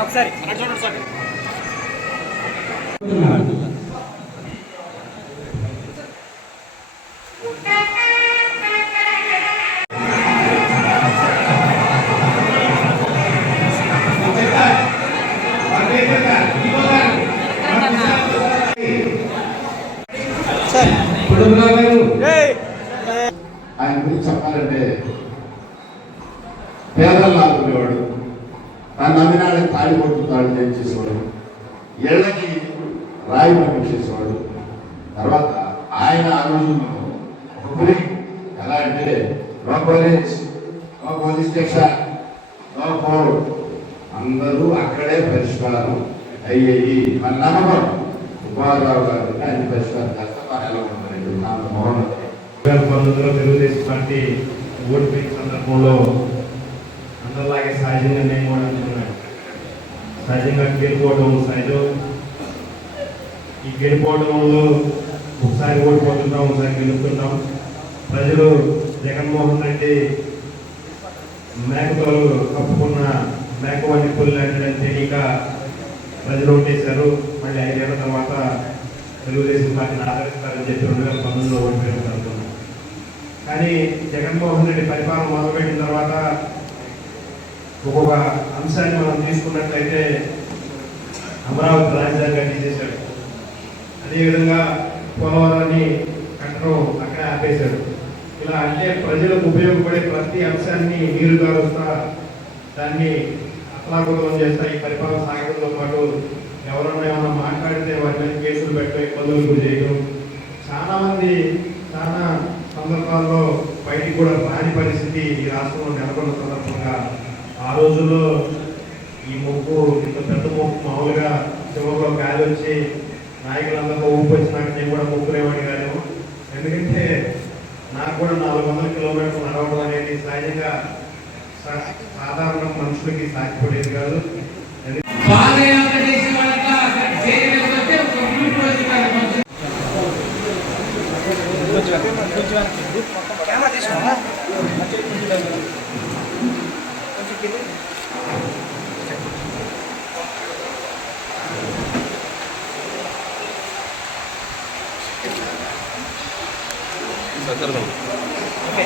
ఒకసారి చూడండి సార్. ఆయన గురించి చెప్పాలంటే పేదలు ఆదుకునేవాడు, తన నమ్మినాళ్ళకి తాళి కొట్టుతాడు చేసేవాడు, ఇళ్ళకి రాయి పంపించేసేవాడు. తర్వాత ఆయన ఆ రోజుల్లో ఒక గురి ఎలా అంటే no police, no police station, no court, అందరూ అక్కడే పరిష్కారం అయ్యేది మన నమ్మకం. సుబ్బారావు గారు ఆయన పరిష్కారం చేస్తారు. ఎలా ఉంటారండి మోహన్ 2019లో తెలుగుదేశం పార్టీ ఓడిపోయిన సందర్భంలో అందరిలాగే సహజంగా నేను కూడా అనుకున్నాను. సహజంగా గెలిపోవడం సహజం. ఈ గెలిపోవడంలో ఒకసారి ఓడిపోతుంటాం, ఒకసారి గెలుపుతుంటాం. ప్రజలు జగన్మోహన్ రెడ్డి మేకతోలు కప్పుకున్న మేకవాణి పుల్లి లాంటిదని తెలియక ప్రజలు ఓటేశారు. మళ్ళీ 5 ఏళ్ల తర్వాత తెలుగుదేశం పార్టీని ఆదరిస్తారని చెప్పి 2019లో ఓడిపోయిన అనుకున్నాం. కానీ జగన్మోహన్ రెడ్డి పరిపాలన మొదలుపెట్టిన తర్వాత ఒక్కొక్క అంశాన్ని మనం తీసుకున్నట్లయితే అమరావతి రాజధానిగా తీసేశాడు. అదేవిధంగా పోలవరాన్ని కట్టడం అక్కడే ఆపేశాడు. ఇలా అంటే ప్రజలకు ఉపయోగపడే ప్రతి అంశాన్ని నీరు గారుస్తా దాన్ని అతలాకుతలం చేస్తా ఈ పరిపాలన సాగడంతో పాటు ఎవరన్నా ఏమన్నా మాట్లాడితే వారి మీద కేసులు పెట్టడం, ఇబ్బందులు గురి చేయడం, చాలా మంది చాలా సందర్భాల్లో బయటికి కూడా రాని పరిస్థితి ఈ రాష్ట్రంలో నెలకొన్న సందర్భంగా ఆ రోజుల్లో ఈ మొక్కు ఇంత పెద్ద మొక్కు మామూలుగా చివరిలో గాలి వచ్చి నాయకులందరూ ఊపి వచ్చినాక నేను కూడా మొక్కునేవాడిని కాదేమో. ఎందుకంటే నాకు కూడా 400 కిలోమీటర్లు నడవడం అనేది సహజంగా సాధారణ మనుషులకి సాధ్యపడేది కాదు. కెమెరా తీసుకో. ఓకే.